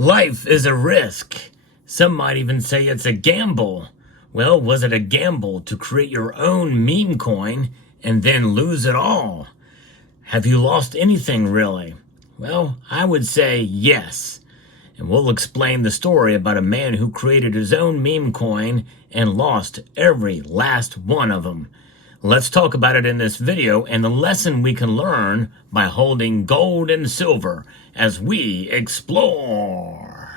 Life is a risk. Some might even say it's a gamble. Well, was it a gamble to create your own meme coin and then lose it all? Have you lost anything really? Well, I would say yes. And we'll explain the story about a man who created his own meme coin and lost every last one of them. Let's talk about it in this video and the lesson we can learn by holding gold and silver as we explore.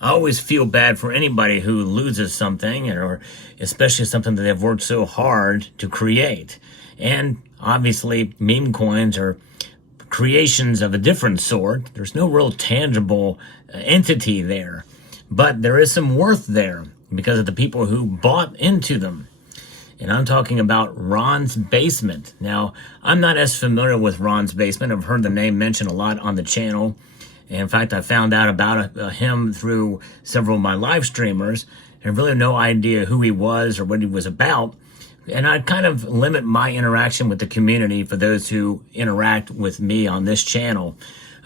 I always feel bad for anybody who loses something, or especially something that they've worked so hard to create. And obviously, meme coins are creations of a different sort. There's no real tangible entity there. But there is some worth there because of the people who bought into them. And I'm talking about Ron's Basement. Now, I'm not as familiar with Ron's Basement. I've heard the name mentioned a lot on the channel. And in fact, I found out about him through several of my live streamers. And really no idea who he was or what he was about. And I kind of limit my interaction with the community for those who interact with me on this channel.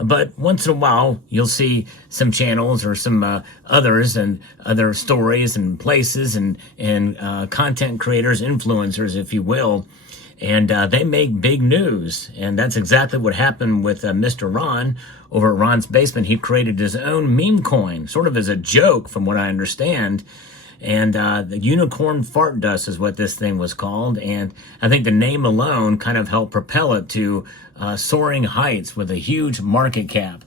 But once in a while, you'll see some channels or some others and other stories and places and content creators, influencers, if you will. And they make big news. And that's exactly what happened with Mr. Ron over at Ron's Basement. He created his own meme coin, sort of as a joke from what I understand. And the unicorn fart dust is what this thing was called. And I think the name alone kind of helped propel it to soaring heights with a huge market cap.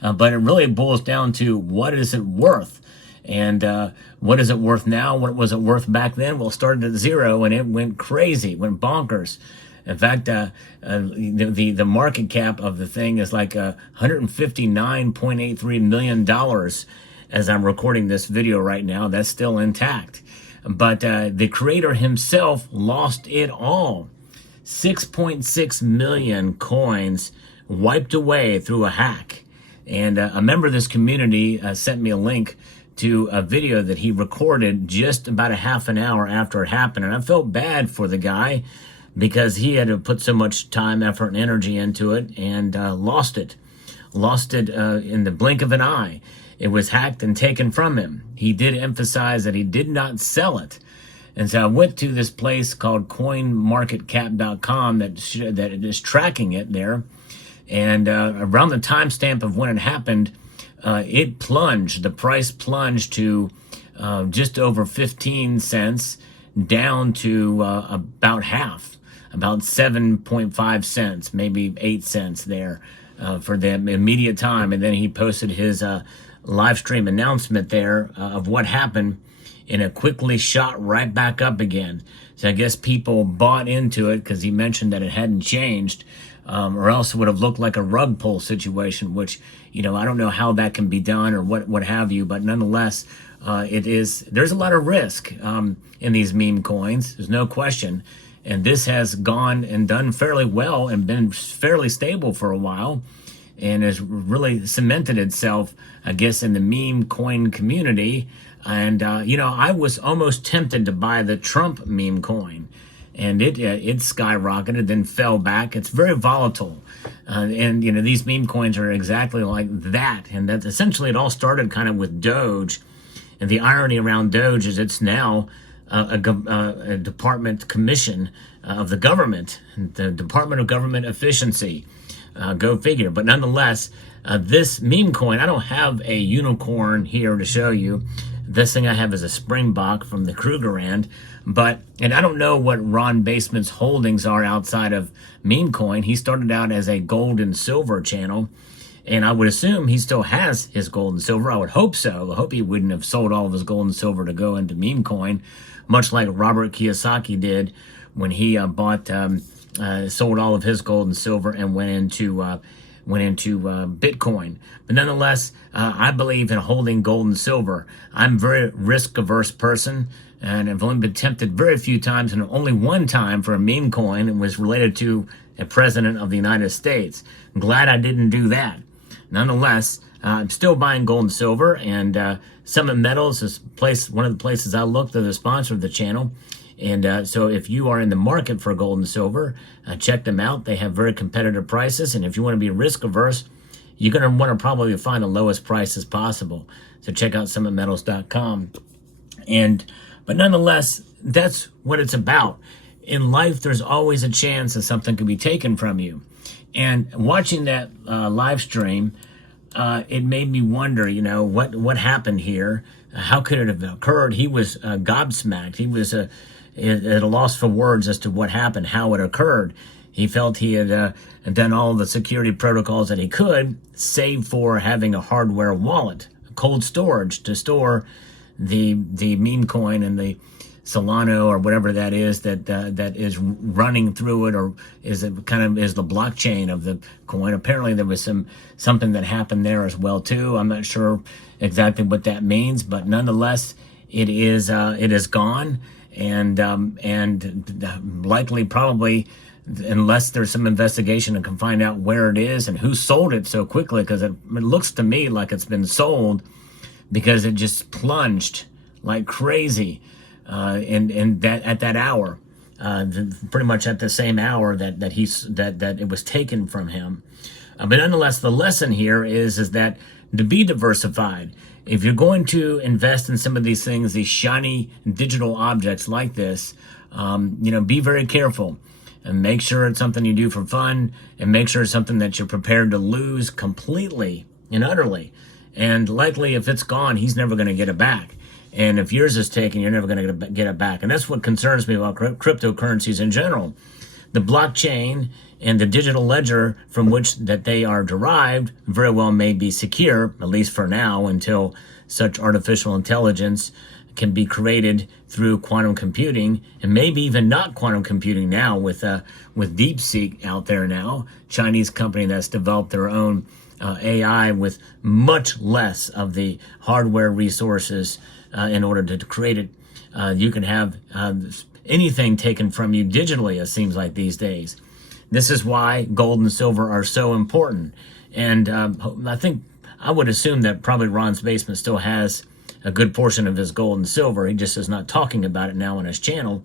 But it really boils down to what is it worth? And what is it worth now? What was it worth back then? Well, it started at zero and it went crazy, it went bonkers. In fact, the market cap of the thing is like $159.83 million. As I'm recording this video right now, that's still intact. But the creator himself lost it all. 6.6 million coins wiped away through a hack. And a member of this community sent me a link to a video that he recorded just about a half an hour after it happened. And I felt bad for the guy because he had to put so much time, effort, and energy into it and lost it. Lost it in the blink of an eye. It was hacked and taken from him. He did emphasize that he did not sell it. And so I went to this place called coinmarketcap.com that is tracking it there. And around the timestamp of when it happened, it plunged. The price plunged to just over 15 cents down to about half, about 7.5 cents, maybe 8 cents there for the immediate time. And then he posted his live stream announcement there of what happened, and it quickly shot right back up again. So I guess people bought into it because he mentioned that it hadn't changed, or else it would have looked like a rug pull situation, which, you know, I don't know how that can be done or what have you, but nonetheless, there's a lot of risk in these meme coins. There's no question. And this has gone and done fairly well and been fairly stable for a while, and has really cemented itself, I guess, in the meme coin community. And, you know, I was almost tempted to buy the Trump meme coin, and it skyrocketed, then fell back. It's very volatile. And, you know, these meme coins are exactly like that. And that's essentially, it all started kind of with Doge. And the irony around Doge is it's now a department commission of the government, the Department of Government Efficiency. Go figure. But nonetheless, this meme coin, I don't have a unicorn here to show you. This thing I have is a Springbok from the Krugerrand. And I don't know what Ron Basement's holdings are outside of meme coin. He started out as a gold and silver channel. And I would assume he still has his gold and silver. I would hope so. I hope he wouldn't have sold all of his gold and silver to go into meme coin, much like Robert Kiyosaki did when he sold all of his gold and silver and went into Bitcoin. But nonetheless, I believe in holding gold and silver. I'm a very risk-averse person, and I've only been tempted very few times, and only one time for a meme coin. It was related to a president of the United States. I'm glad I didn't do that. Nonetheless, I'm still buying gold and silver, and Summit Metals is one of the places I look. They're the sponsor of the channel. And so if you are in the market for gold and silver, check them out. They have very competitive prices. And if you want to be risk averse, you're going to want to probably find the lowest prices possible. So check out summitmetals.com. But nonetheless, that's what it's about. In life, there's always a chance that something could be taken from you. And watching that live stream, it made me wonder, what happened here? How could it have occurred? He was gobsmacked. He was at a loss for words as to what happened, how it occurred. He felt he had done all the security protocols that he could, save for having a hardware wallet, cold storage to store the meme coin and the Solano or whatever that is that is running through it, or is the blockchain of the coin. Apparently there was something that happened there as well too. I'm not sure exactly what that means, but nonetheless it is gone, and likely probably, unless there's some investigation and can find out where it is and who sold it so quickly, because it looks to me like it's been sold, because it just plunged like crazy in that at that hour, pretty much at the same hour that it was taken from him. But nonetheless, the lesson here is that to be diversified, if you're going to invest in some of these things, these shiny digital objects like this, be very careful. And make sure it's something you do for fun, and make sure it's something that you're prepared to lose completely and utterly. And likely, if it's gone, he's never going to get it back. And if yours is taken, you're never going to get it back. And that's what concerns me about cryptocurrencies in general. The blockchain and the digital ledger from which that they are derived very well may be secure, at least for now, until such artificial intelligence can be created through quantum computing, and maybe even not quantum computing now with DeepSeek out there now, Chinese company that's developed their own AI with much less of the hardware resources in order to create it. You can have anything taken from you digitally, it seems like these days. This is why gold and silver are so important. And I would assume that probably Ron's Basement still has a good portion of his gold and silver. He just is not talking about it now on his channel.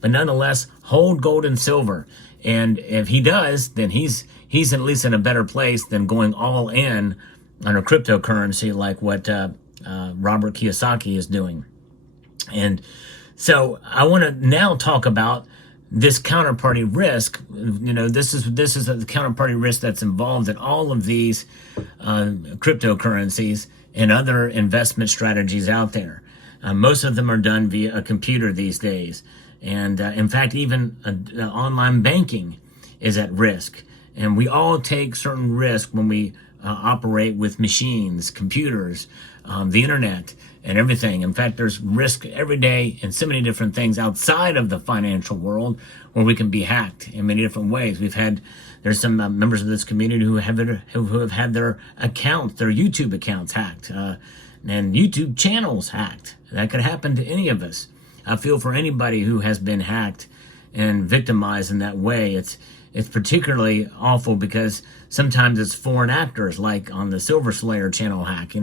But nonetheless, hold gold and silver. And if he does, then he's at least in a better place than going all in on a cryptocurrency like what Robert Kiyosaki is doing. And so I want to now talk about this counterparty risk. This is the counterparty risk that's involved in all of these cryptocurrencies and other investment strategies out there. Most of them are done via a computer these days. And in fact, even online banking is at risk. And we all take certain risk when we operate with machines, computers, the internet, and everything. In fact, there's risk every day in so many different things outside of the financial world where we can be hacked in many different ways. There's some members of this community who have had their accounts, their YouTube accounts hacked, and YouTube channels hacked. That could happen to any of us. I feel for anybody who has been hacked and victimized in that way. It's particularly awful because sometimes it's foreign actors, like on the Silver Slayer channel hack.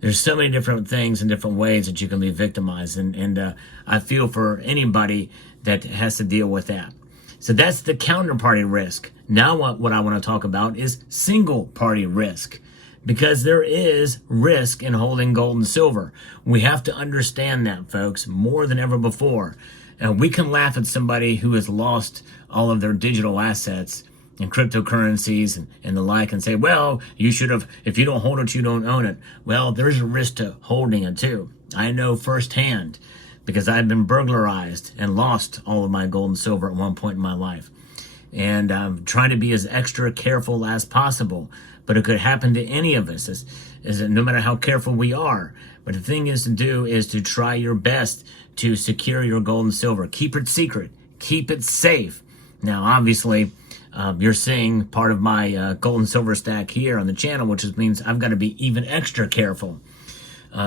There's so many different things and different ways that you can be victimized, and I feel for anybody that has to deal with that. So that's the counterparty risk. Now what I want to talk about is single party risk, because there is risk in holding gold and silver. We have to understand that, folks, more than ever before. And we can laugh at somebody who has lost all of their digital assets and cryptocurrencies and the like and say, well, you should have, if you don't hold it, you don't own it. Well, there's a risk to holding it too. I know firsthand, because I've been burglarized and lost all of my gold and silver at one point in my life. And I'm trying to be as extra careful as possible. But it could happen to any of us, no matter how careful we are. But the thing is to do is to try your best to secure your gold and silver. Keep it secret. Keep it safe. Now, obviously, you're seeing part of my gold and silver stack here on the channel, which means I've got to be even extra careful.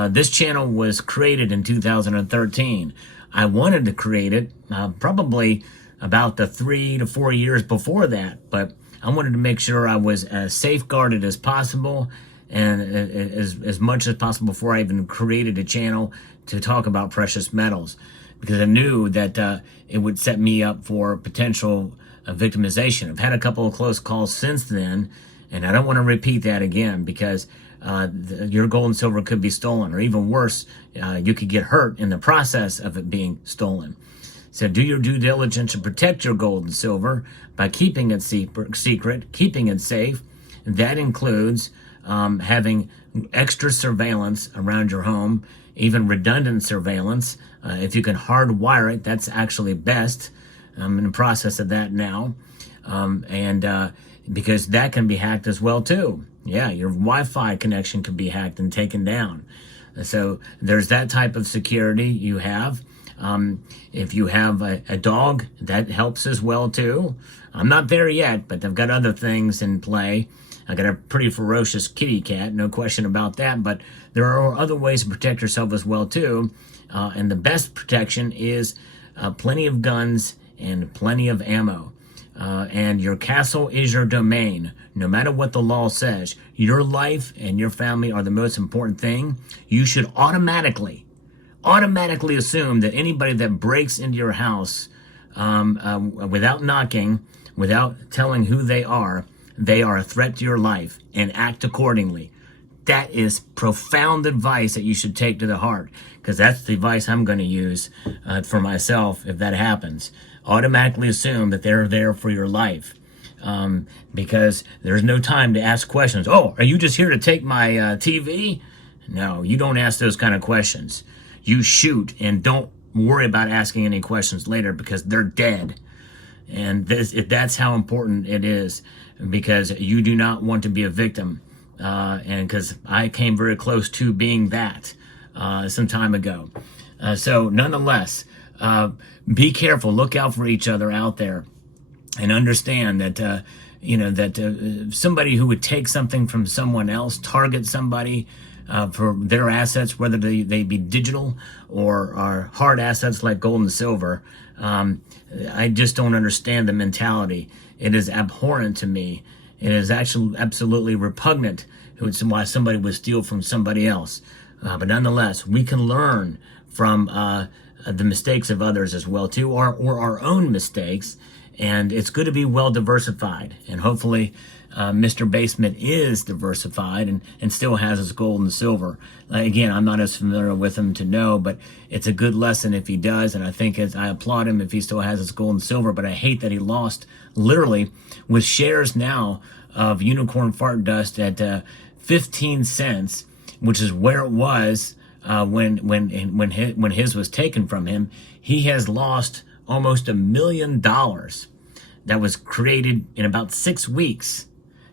This channel was created in 2013. I wanted to create it probably about the 3 to 4 years before that, but I wanted to make sure I was as safeguarded as possible and as much as possible before I even created a channel to talk about precious metals. because I knew that it would set me up for potential victimization. I've had a couple of close calls since then, and I don't want to repeat that again, because your gold and silver could be stolen, or even worse, you could get hurt in the process of it being stolen. So do your due diligence to protect your gold and silver by keeping it secret, keeping it safe. That includes having extra surveillance around your home, even redundant surveillance. If you can hardwire it, that's actually best. I'm in the process of that now. Because that can be hacked as well too. Yeah, your Wi-Fi connection could be hacked and taken down. So there's that type of security you have. If you have a dog, that helps as well too. I'm not there yet, but I've got other things in play. I got a pretty ferocious kitty cat, no question about that, but there are other ways to protect yourself as well too. And the best protection is plenty of guns and plenty of ammo. And your castle is your domain. No matter what the law says, your life and your family are the most important thing. You should automatically assume that anybody that breaks into your house without knocking, without telling who they are a threat to your life, and act accordingly. That is profound advice that you should take to the heart, because that's the advice I'm going to use for myself if that happens. Automatically assume that they're there for your life, because there's no time to ask questions. Oh, are you just here to take my TV? No, you don't ask those kind of questions. You shoot, and don't worry about asking any questions later, because they're dead. And that's how important it is, because you do not want to be a victim. And because I came very close to being that some time ago. So nonetheless, be careful, look out for each other out there, and understand that, somebody who would take something from someone else, target somebody for their assets, whether they be digital or are hard assets like gold and silver, I just don't understand the mentality. It is abhorrent to me. It is actually absolutely repugnant why somebody would steal from somebody else. But nonetheless, we can learn from the mistakes of others as well too, or our own mistakes. And it's good to be well diversified. And hopefully Mr. Basement is diversified and still has his gold and silver. Again, I'm not as familiar with him to know, but it's a good lesson if he does. And I think I applaud him if he still has his gold and silver. But I hate that he lost, literally, with shares now of unicorn fart dust at 15 cents, which is where it was when his was taken from him. He has lost almost $1 million that was created in about 6 weeks.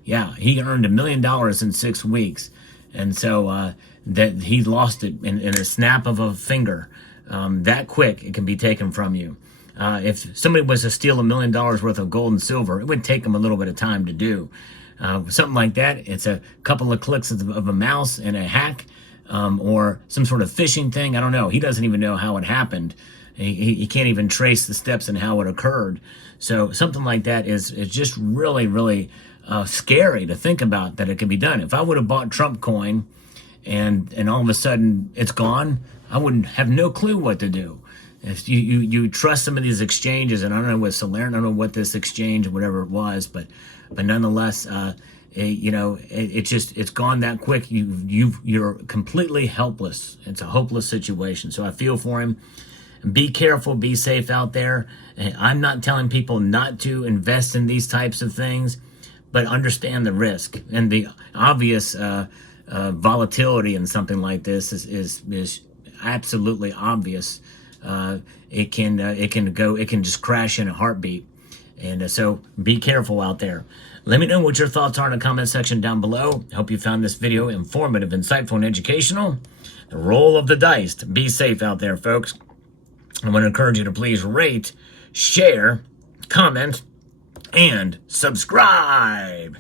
Yeah, he earned $1 million in 6 weeks. And so that he lost it in a snap of a finger. That quick, it can be taken from you. If somebody was to steal $1 million worth of gold and silver, it would take them a little bit of time to do. Something like that, it's a couple of clicks of a mouse and a hack, or some sort of phishing thing. I don't know. He doesn't even know how it happened. He can't even trace the steps and how it occurred. So something like that is just really, really scary to think about, that it could be done. If I would have bought Trump coin and all of a sudden it's gone, I wouldn't have no clue what to do. If you trust some of these exchanges, and I don't know what Solera, I don't know what this exchange, whatever it was, but nonetheless, it's gone that quick. You're completely helpless. It's a hopeless situation. So I feel for him. Be careful, be safe out there. I'm not telling people not to invest in these types of things, but understand the risk and the obvious volatility in something like this is absolutely obvious. It can just crash in a heartbeat. And so be careful out there. Let me know what your thoughts are in the comment section down below. I hope you found this video informative, insightful, and educational. The roll of the dice. Be safe out there, folks. I want to encourage you to please rate, share, comment, and subscribe.